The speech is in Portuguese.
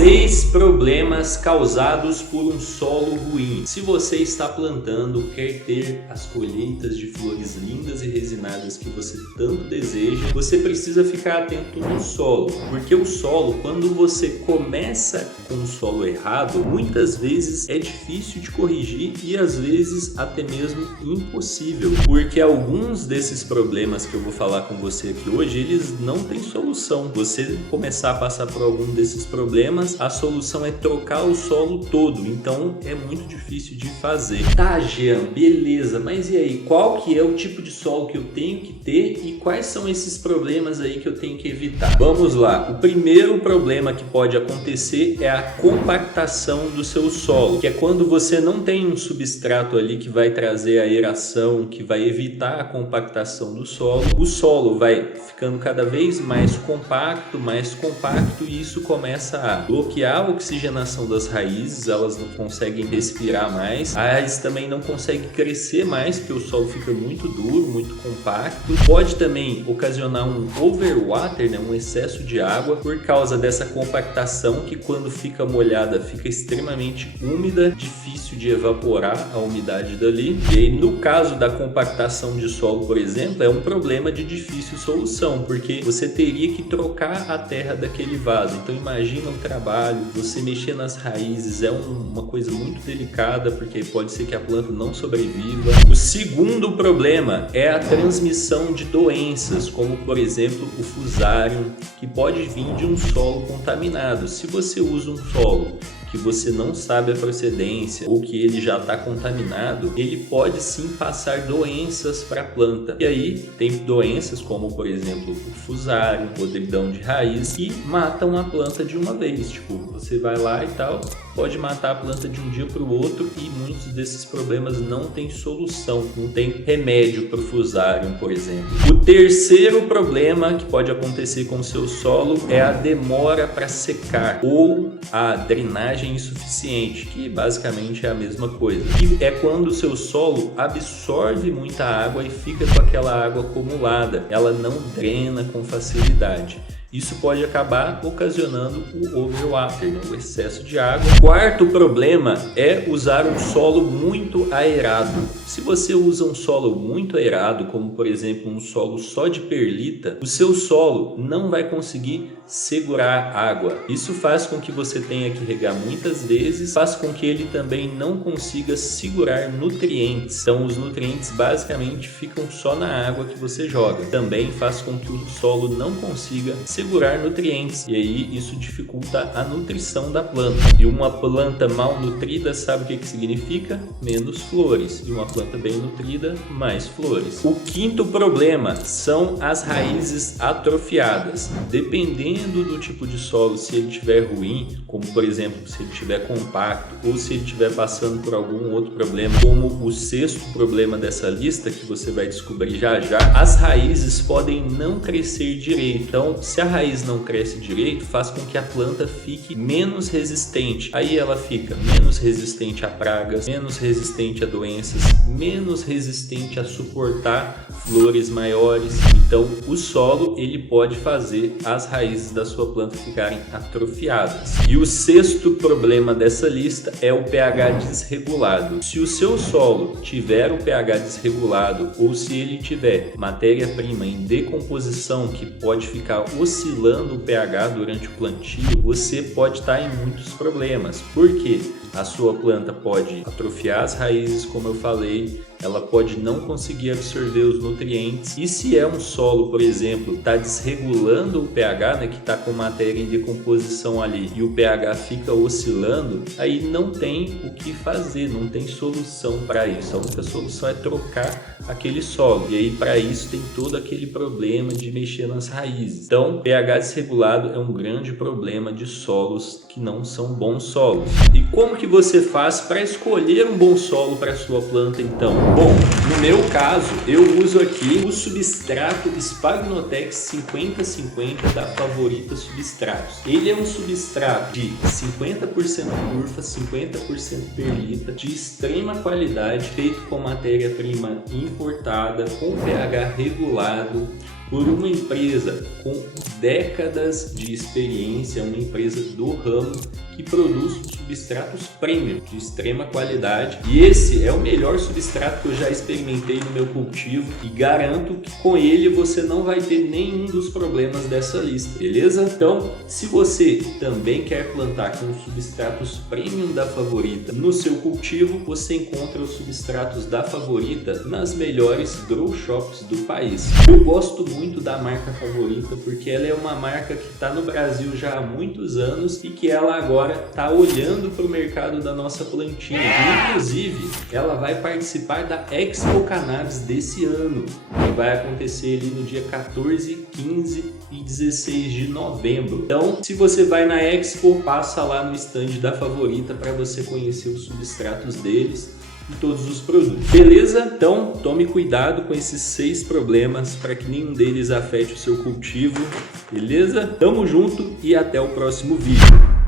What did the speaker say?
6 problemas causados por um solo ruim. Se você está plantando, quer ter as colheitas de flores lindas e resinadas que você tanto deseja, você precisa ficar atento no solo, porque o solo, quando você começa com o solo errado, muitas vezes é difícil de corrigir e às vezes até mesmo impossível, porque alguns desses problemas que eu vou falar com você aqui hoje, eles não têm solução. Você começar a passar por algum desses problemas, a solução é trocar o solo todo, então é muito difícil de fazer. Tá, Jean, beleza, mas e aí, qual que é o tipo de solo que eu tenho que ter e quais são esses problemas aí que eu tenho que evitar? Vamos lá, o primeiro problema que pode acontecer é a compactação do seu solo, que é quando você não tem um substrato ali que vai trazer a aeração, que vai evitar a compactação do solo. O solo vai ficando cada vez mais compacto e isso começa a bloquear a oxigenação das raízes, elas não conseguem respirar mais, a raiz também não consegue crescer mais porque o solo fica muito duro, muito compacto. Pode também ocasionar um overwater, né, um excesso de água por causa dessa compactação que quando fica molhada fica extremamente úmida, difícil de evaporar a umidade dali. E aí, no caso da compactação de solo, por exemplo, é um problema de difícil solução, porque você teria que trocar a terra daquele vaso. Então imagina um trabalho, você mexer nas raízes é uma coisa muito delicada, porque pode ser que a planta não sobreviva. O segundo problema é a transmissão de doenças, como por exemplo o Fusarium, que pode vir de um solo contaminado. Se você usa um solo que você não sabe a procedência ou que ele já está contaminado, ele pode sim passar doenças para a planta. E aí tem doenças como, por exemplo, o Fusarium, podridão de raiz, que matam a planta de uma vez. Tipo, você vai lá e tal, pode matar a planta de um dia para o outro e muitos desses problemas não tem solução, não tem remédio para o Fusarium, por exemplo. O terceiro problema que pode acontecer com o seu solo é a demora para secar ou a drenagem insuficiente, que basicamente é a mesma coisa. E é quando o seu solo absorve muita água e fica com aquela água acumulada, ela não drena com facilidade. Isso pode acabar ocasionando o overwater, né? O excesso de água. O quarto problema é usar um solo muito aerado. Se você usa um solo muito aerado, como por exemplo um solo só de perlita, o seu solo não vai conseguir segurar água. Isso faz com que você tenha que regar muitas vezes, faz com que ele também não consiga segurar nutrientes. Então os nutrientes basicamente ficam só na água que você joga. Também faz com que o solo não consiga segurar nutrientes e aí isso dificulta a nutrição da planta. E uma planta mal nutrida, sabe o que significa? Menos flores. E uma planta bem nutrida, mais flores. O quinto problema são as raízes atrofiadas. Dependendo do tipo de solo, se ele estiver ruim, como por exemplo se ele estiver compacto ou se ele estiver passando por algum outro problema, como o sexto problema dessa lista que você vai descobrir já já, as raízes podem não crescer direito. Então, se a raiz não cresce direito, faz com que a planta fique menos resistente. Aí ela fica menos resistente a pragas, menos resistente a doenças, menos resistente a suportar flores maiores. Então, o solo ele pode fazer as raízes da sua planta ficarem atrofiadas. E o sexto problema dessa lista é o pH desregulado. Se o seu solo tiver o pH desregulado ou se ele tiver matéria-prima em decomposição que pode ficar oscilando o pH durante o plantio, você pode estar em muitos problemas. Por quê? A sua planta pode atrofiar as raízes, como eu falei, ela pode não conseguir absorver os nutrientes. E se é um solo, por exemplo, está desregulando o pH, né, que está com matéria em decomposição ali, e o pH fica oscilando, aí não tem o que fazer, não tem solução para isso. A única solução é trocar aquele solo. E aí, para isso, tem todo aquele problema de mexer nas raízes. Então, pH desregulado é um grande problema de solos que não são bons solos. E como que você faz para escolher um bom solo para sua planta, então? Bom, no meu caso, eu uso aqui o substrato Sphagnoptex 5050 da Favorita Substratos. Ele é um substrato de 50% turfa, 50% perlita, de extrema qualidade, feito com matéria-prima importada, com pH regulado, por uma empresa com décadas de experiência, é uma empresa do ramo que produz substratos premium de extrema qualidade, e esse é o melhor substrato que eu já experimentei no meu cultivo e garanto que com ele você não vai ter nenhum dos problemas dessa lista, beleza? Então, se você também quer plantar com os substratos premium da Favorita no seu cultivo, você encontra os substratos da Favorita nas melhores grow shops do país. Eu gosto muito da marca Favorita porque ela é uma marca que está no Brasil já há muitos anos e que ela agora está olhando para o mercado da nossa plantinha. Inclusive, ela vai participar da Expo Cannabis desse ano, que vai acontecer ali no dia 14, 15 e 16 de novembro. Então, se você vai na Expo, passa lá no stand da Favorita para você conhecer os substratos deles e todos os produtos. Beleza? Então, tome cuidado com esses 6 problemas para que nenhum deles afete o seu cultivo. Beleza? Tamo junto e até o próximo vídeo.